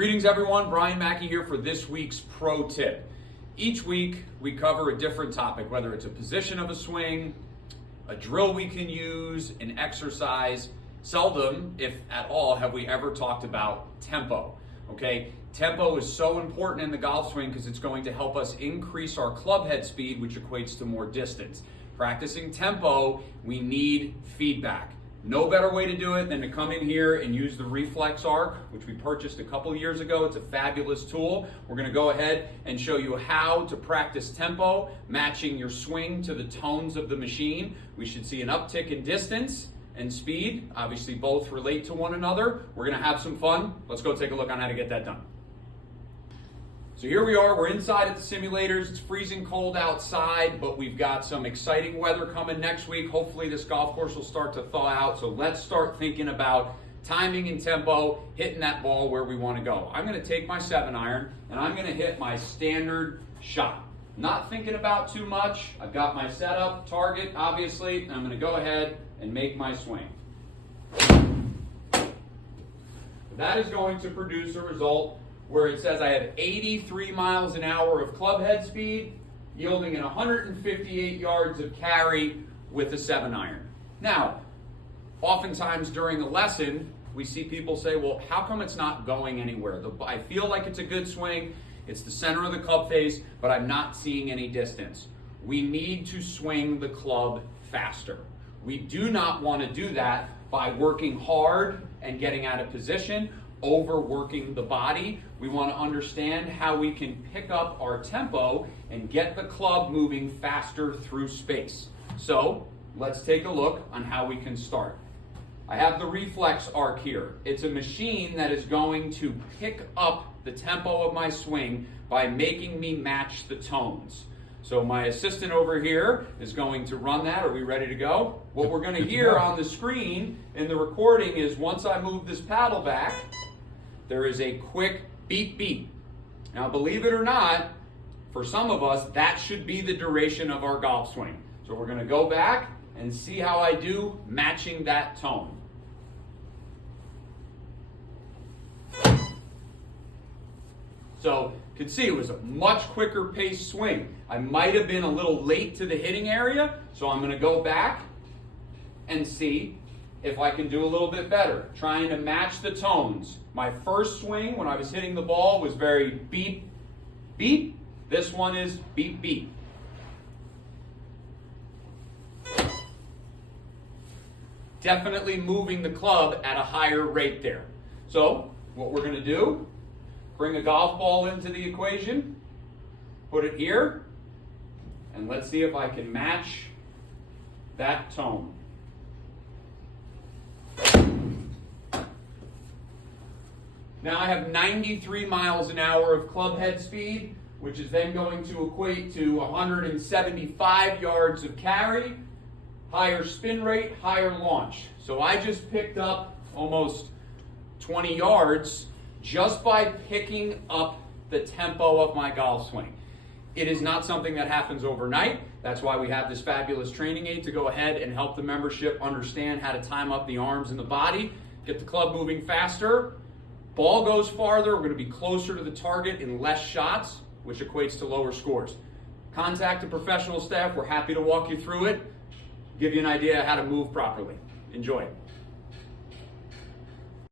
Greetings everyone, Brian Mackey here for this week's pro tip. Each week we cover a different topic, whether it's a position of a swing, a drill we can use, an exercise. Seldom, if at all, have we ever talked about tempo. Okay, tempo is so important in the golf swing because it's going to help us increase our club head speed, which equates to more distance. Practicing tempo, we need feedback. No better way to do it than to come in here and use the Reflex arc, which we purchased a couple years ago. It's a fabulous tool. We're going to go ahead and show you how to practice tempo, matching your swing to the tones of the machine. We should see an uptick in distance and speed. Obviously, both relate to one another. We're going to have some fun. Let's go take a look on how to get that done. So here we are, we're inside at the simulators. It's freezing cold outside, but we've got some exciting weather coming next week. Hopefully this golf course will start to thaw out. So let's start thinking about timing and tempo, hitting that ball where we want to go. I'm going to take my 7-iron and I'm going to hit my standard shot. Not thinking about too much. I've got my setup, target, obviously, and I'm going to go ahead and make my swing. That is going to produce a result where it says I have 83 miles an hour of club head speed, yielding in 158 yards of carry with a 7-iron. Now, oftentimes during a lesson, we see people say, well, how come it's not going anywhere? I feel like it's a good swing, it's the center of the club face, but I'm not seeing any distance. We need to swing the club faster. We do not want to do that by working hard and getting out of position, overworking the body. We want to understand how we can pick up our tempo and get the club moving faster through space. So let's take a look on how we can start. I have the Reflex arc here. It's a machine that is going to pick up the tempo of my swing by making me match the tones. So my assistant over here is going to run that. Are we ready to go? What we're going to hear on the screen in the recording is once I move this paddle back, there is a quick beep beep. Now believe it or not, for some of us, that should be the duration of our golf swing. So we're going to go back and see how I do matching that tone. So you can see it was a much quicker paced swing. I might have been a little late to the hitting area, so I'm going to go back and see if I can do a little bit better, trying to match the tones. My first swing when I was hitting the ball was very beep, beep. This one is beep, beep. Definitely moving the club at a higher rate there. So what we're going to do, bring a golf ball into the equation, put it here, and let's see if I can match that tone. Now I have 93 miles an hour of club head speed, which is then going to equate to 175 yards of carry, higher spin rate, higher launch. So I just picked up almost 20 yards just by picking up the tempo of my golf swing. It is not something that happens overnight. That's why we have this fabulous training aid to go ahead and help the membership understand how to time up the arms and the body, get the club moving faster. Ball goes farther, we're going to be closer to the target in less shots, which equates to lower scores. Contact the professional staff. We're happy to walk you through it, give you an idea how to move properly. Enjoy.